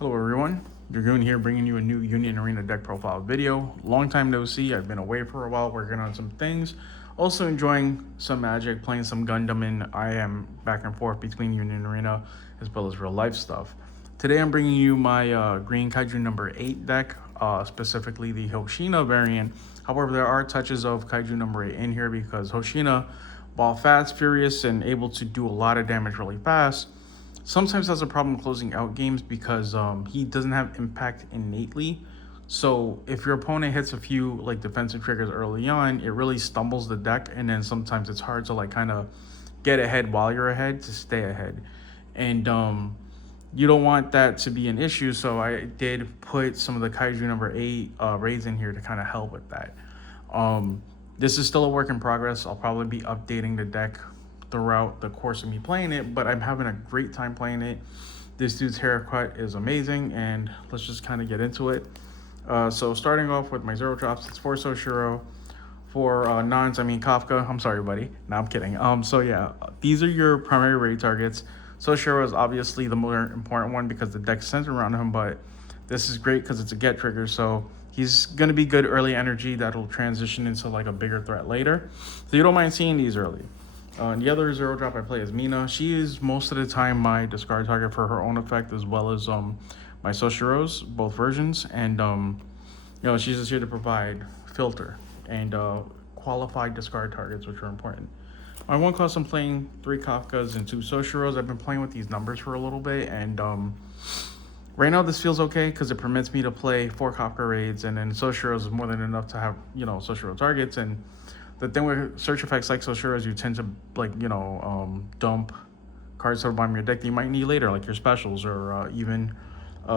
Hello everyone, Dragoon here bringing you a new Union Arena deck profile video. Long time no see, I've been away for a while working on some things. Also enjoying some Magic, playing some Gundam, and I am back and forth between Union Arena as well as real life stuff. Today I'm bringing you my green Kaiju number 8 deck, specifically the Hoshina variant. However, there are touches of Kaiju number 8 in here because Hoshina, while fast, furious, and able to do a lot of damage really fast, sometimes has a problem closing out games because he doesn't have impact innately. So if your opponent hits a few like defensive triggers early on, it really stumbles the deck, and then sometimes it's hard to like kind of get ahead while you're ahead to stay ahead, and you don't want that to be an issue. So I did put some of the Kaiju number 8 raids in here to kind of help with that. This is still a work in progress. I'll probably be updating the deck throughout the course of me playing it, but I'm having a great time playing it. This dude's haircut is amazing, and let's just kind of get into it. So starting off with my zero drops, it's 4 Soshiro. For nons, I mean Kafka. I'm sorry, buddy. No, I'm kidding. So yeah, these are your primary raid targets. Soshiro is obviously the more important one because the deck's centered around him, but this is great because it's a get trigger, so he's going to be good early energy that'll transition into like a bigger threat later. So you don't mind seeing these early. And the other zero drop I play is Mina. She is most of the time my discard target for her own effect, as well as my Soshiros, both versions. And she's just here to provide filter and qualified discard targets, which are important. On one cost, I'm playing 3 Kafkas and 2 Soshiros. I've been playing with these numbers for a little bit, and right now this feels okay because it permits me to play 4 Kafka raids, and then Soshiros is more than enough to have Soshiro targets. And the thing with search effects like Soshiro is you tend to dump cards to the bottom of your deck that you might need later, like your specials or even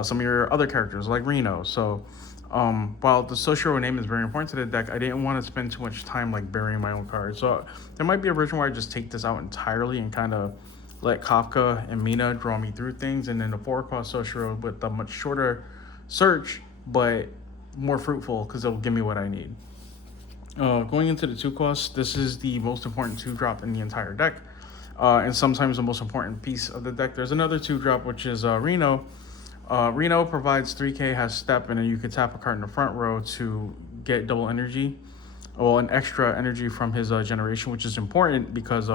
some of your other characters like Reno. So while the Soshiro name is very important to the deck, I didn't want to spend too much time like burying my own cards. So there might be a version where I just take this out entirely and kind of let Kafka and Mina draw me through things, and then the 4-cost Soshiro with a much shorter search but more fruitful because it'll give me what I need. Going into the 2 cost, this is the most important 2-drop in the entire deck, and sometimes the most important piece of the deck. There's another 2-drop, which is Reno. Reno provides 3k, has step, and then you can tap a card in the front row to get double energy, or an extra energy from his generation, which is important because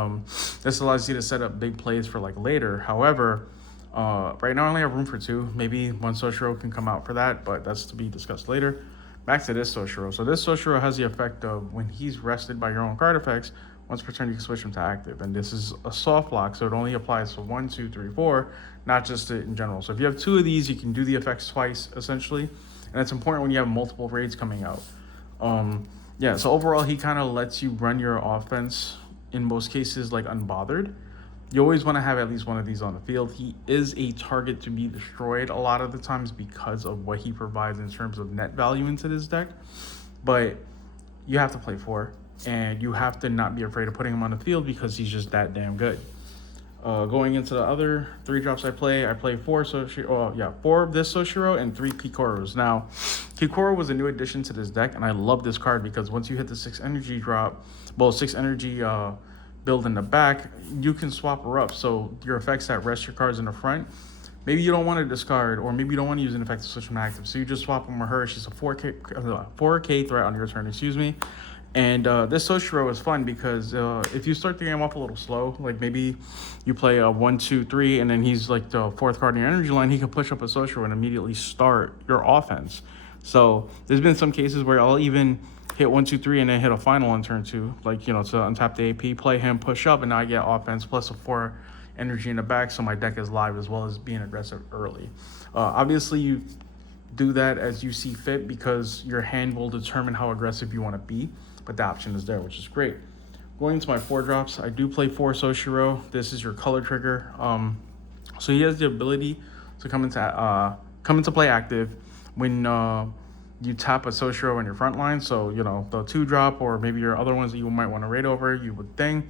this allows you to set up big plays for like later. However, right now I only have room for 2. Maybe one Soshiro can come out for that, but that's to be discussed later. Back to this Soshiro. So this Soshiro has the effect of when he's rested by your own card effects, once per turn you can switch him to active. And this is a soft lock, so it only applies to 1, 2, 3, 4, not just in general. So if you have 2 of these, you can do the effects twice, essentially. And it's important when you have multiple raids coming out. So overall, he kind of lets you run your offense, in most cases, like unbothered. You always want to have at least one of these on the field. He is a target to be destroyed a lot of the times because of what he provides in terms of net value into this deck. But you have to play 4, and you have to not be afraid of putting him on the field because he's just that damn good. Going into the other 3 drops I play 4 of this Soshiro and 3 Kikoros. Now, Kikoro was a new addition to this deck, and I love this card because once you hit the 6 energy drop, 6 energy build in the back, you can swap her up. So your effects that rest your cards in the front, maybe you don't want to discard, or maybe you don't want to use an effect to switch from active, so you just swap them with her. She's a 4k threat on your turn, and this Soshiro is fun because if you start the game off a little slow, like maybe you play a 1, 2, 3, and then he's like the 4th card in your energy line, he can push up a Soshiro and immediately start your offense. So there's been some cases where I'll even hit 1, 2, 3, and then hit a final on turn 2, to untap the AP, play him, push up, and now I get offense plus a 4 energy in the back, so my deck is live as well as being aggressive early. Obviously, you do that as you see fit because your hand will determine how aggressive you want to be, but the option is there, which is great. Going into my 4 drops, I do play 4 Soshiro. This is your color trigger. So he has the ability to come into play active when you tap a Soshiro in your front line. So, the 2-drop or maybe your other ones that you might want to raid over, you would thing.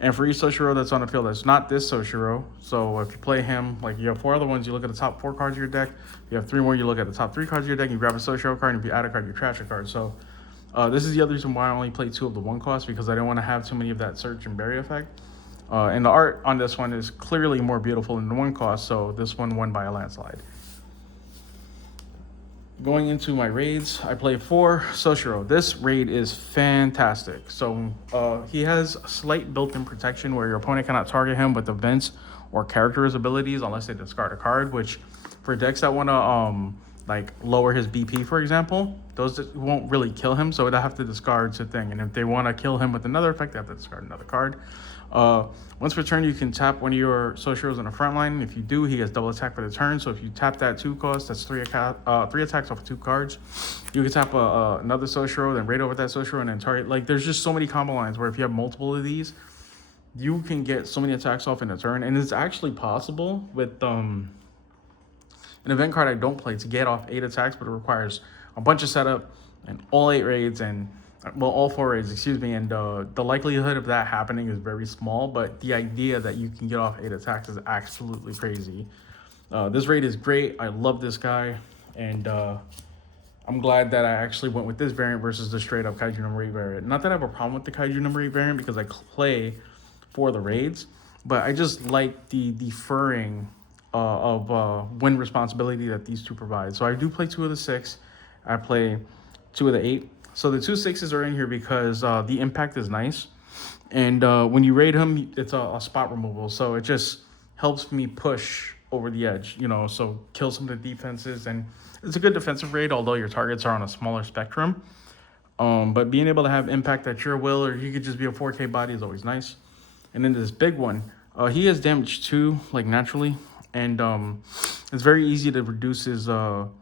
And for each Soshiro that's on the field, that's not this Soshiro. So if you play him, like you have 4 other ones, you look at the top 4 cards of your deck. You have 3 more, you look at the top 3 cards of your deck, and you grab a Soshiro card, and if you add a card, you trash a card. So this is the other reason why I only play 2 of the 1 cost, because I didn't want to have too many of that search and bury effect. And the art on this one is clearly more beautiful than the 1 cost, so this one won by a landslide. Going into my raids, I play 4 Soshiro. This raid is fantastic. So he has slight built-in protection where your opponent cannot target him with events or characters abilities unless they discard a card, which for decks that want to like lower his BP, for example, those won't really kill him, so they'll have to discard the thing. And if they want to kill him with another effect, they have to discard another card. Once per turn, you can tap one of your Soshiros in the front line. If you do, he has double attack for the turn. So if you tap that 2 cost, that's 3 attacks off of 2 cards. You can tap another Soshiro, then raid over that Soshiro, and then target. Like, there's just so many combo lines where if you have multiple of these, you can get so many attacks off in a turn. And it's actually possible with an event card I don't play to get off 8 attacks, but it requires a bunch of setup and all 8 raids and all 4 raids, excuse me, and the likelihood of that happening is very small, but the idea that you can get off 8 attacks is absolutely crazy. This raid is great. I love this guy, and I'm glad that I actually went with this variant versus the straight up Kaiju number 8 variant. Not that I have a problem with the Kaiju number 8 variant because I play for the raids, but I just like the deferring of win responsibility that these two provide. So I do play 2 of the 6. I play 2 of the 8. So the 2 6s are in here because the impact is nice. And when you raid him, it's a spot removal. So it just helps me push over the edge, you know, so kill some of the defenses. And it's a good defensive raid, although your targets are on a smaller spectrum. But being able to have impact at your will, or he could just be a 4K body, is always nice. And then this big one, he has damage too, like naturally. And it's very easy to reduce his well,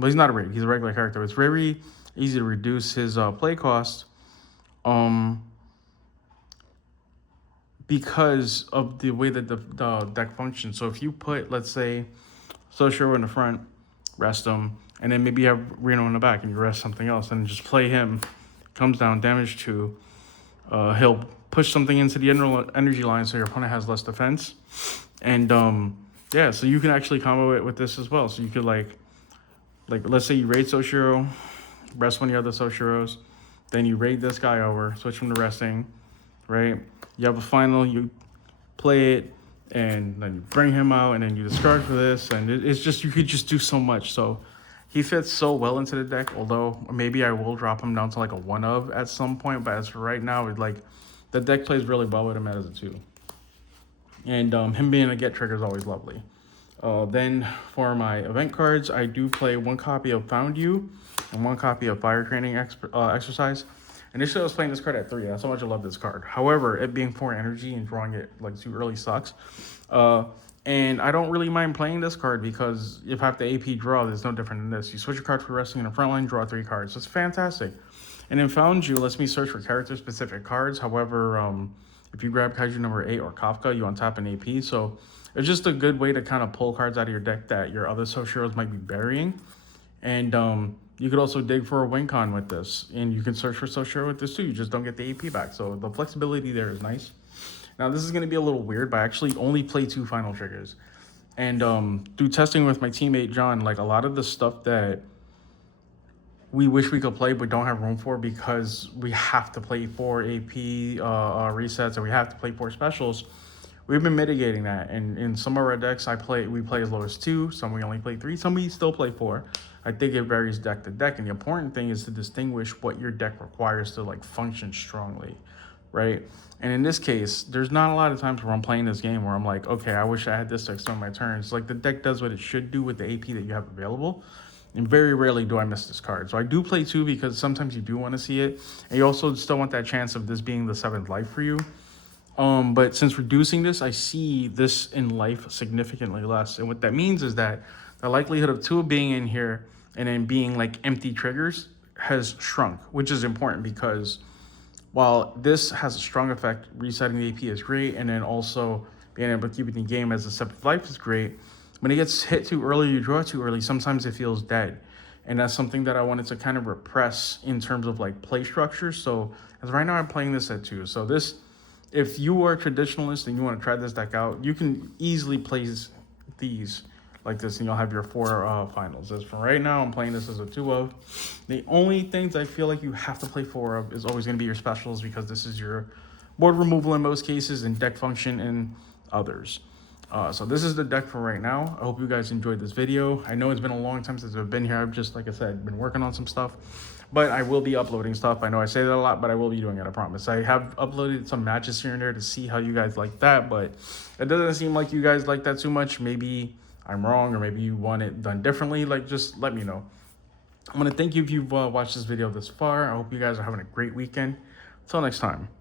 he's not a raid, he's a regular character. It's very easy to reduce his play cost because of the way that the deck functions. So if you put, let's say, Soshiro in the front, rest him, and then maybe you have Reno in the back and you rest something else and just play him, comes down damage 2, he'll push something into the energy line so your opponent has less defense. And yeah, so you can actually combo it with this as well. So you could like let's say you raid Soshiro, rest one of the other Soshiros, then you raid this guy over, switch from to resting, right? You have a final, you play it, and then you bring him out, and then you discard for this, and it's just, you could just do so much. So he fits so well into the deck, although maybe I will drop him down to like a 1 of at some point, but as for right now, it's like the deck plays really well with him as a 2. And him being a get trigger is always lovely. Then for my event cards, I do play 1 copy of Found You and 1 copy of Fire Training Exercise. Initially, I was playing this card at 3. That's how much I love this card. However, it being 4 energy and drawing it like too early sucks. And I don't really mind playing this card because if I have the AP draw, there's no different than this. You switch your card for resting in the front line, draw 3 cards. So it's fantastic. And then Found You lets me search for character-specific cards. However, if you grab Kaiju number 8 or Kafka, you untap an AP. So it's just a good way to kind of pull cards out of your deck that your other Soshiros might be burying. And you could also dig for a win con with this. And you can search for Soshiro with this too. You just don't get the AP back. So the flexibility there is nice. Now, this is going to be a little weird, but I actually only play 2 final triggers. And through testing with my teammate, John, like a lot of the stuff that we wish we could play but don't have room for because we have to play 4 AP resets and we have to play 4 specials, we've been mitigating that. And in some of our decks, we play as low as 2, some we only play 3, some we still play 4. I think it varies deck to deck, and the important thing is to distinguish what your deck requires to like function strongly, right? And in this case, there's not a lot of times where I'm playing this game where I'm like, okay, I wish I had this to extend my turns. Like the deck does what it should do with the AP that you have available. And very rarely do I miss this card. So I do play 2 because sometimes you do want to see it. And you also still want that chance of this being the 7th life for you. But since reducing this, I see this in life significantly less. And what that means is that the likelihood of 2 being in here and then being like empty triggers has shrunk, which is important because while this has a strong effect, resetting the AP is great. And then also being able to keep it in the game as a 7th life is great. When it gets hit too early, you draw too early, sometimes it feels dead. And that's something that I wanted to kind of repress in terms of like play structure. So as right now I'm playing this at 2. So this, if you are a traditionalist and you want to try this deck out, you can easily play these like this and you'll have your 4 finals. As for right now, I'm playing this as a 2 of. The only things I feel like you have to play 4 of is always going to be your specials because this is your board removal in most cases and deck function in others. So this is the deck for right now. I hope you guys enjoyed this video. I know it's been a long time since I've been here. I've just, like I said, been working on some stuff, but I will be uploading stuff. I know I say that a lot, but I will be doing it, I promise. I have uploaded some matches here and there to see how you guys like that, but it doesn't seem like you guys like that too much. Maybe I'm wrong, or maybe you want it done differently. Like, just let me know. I'm going to thank you if you've watched this video this far. I hope you guys are having a great weekend. Until next time.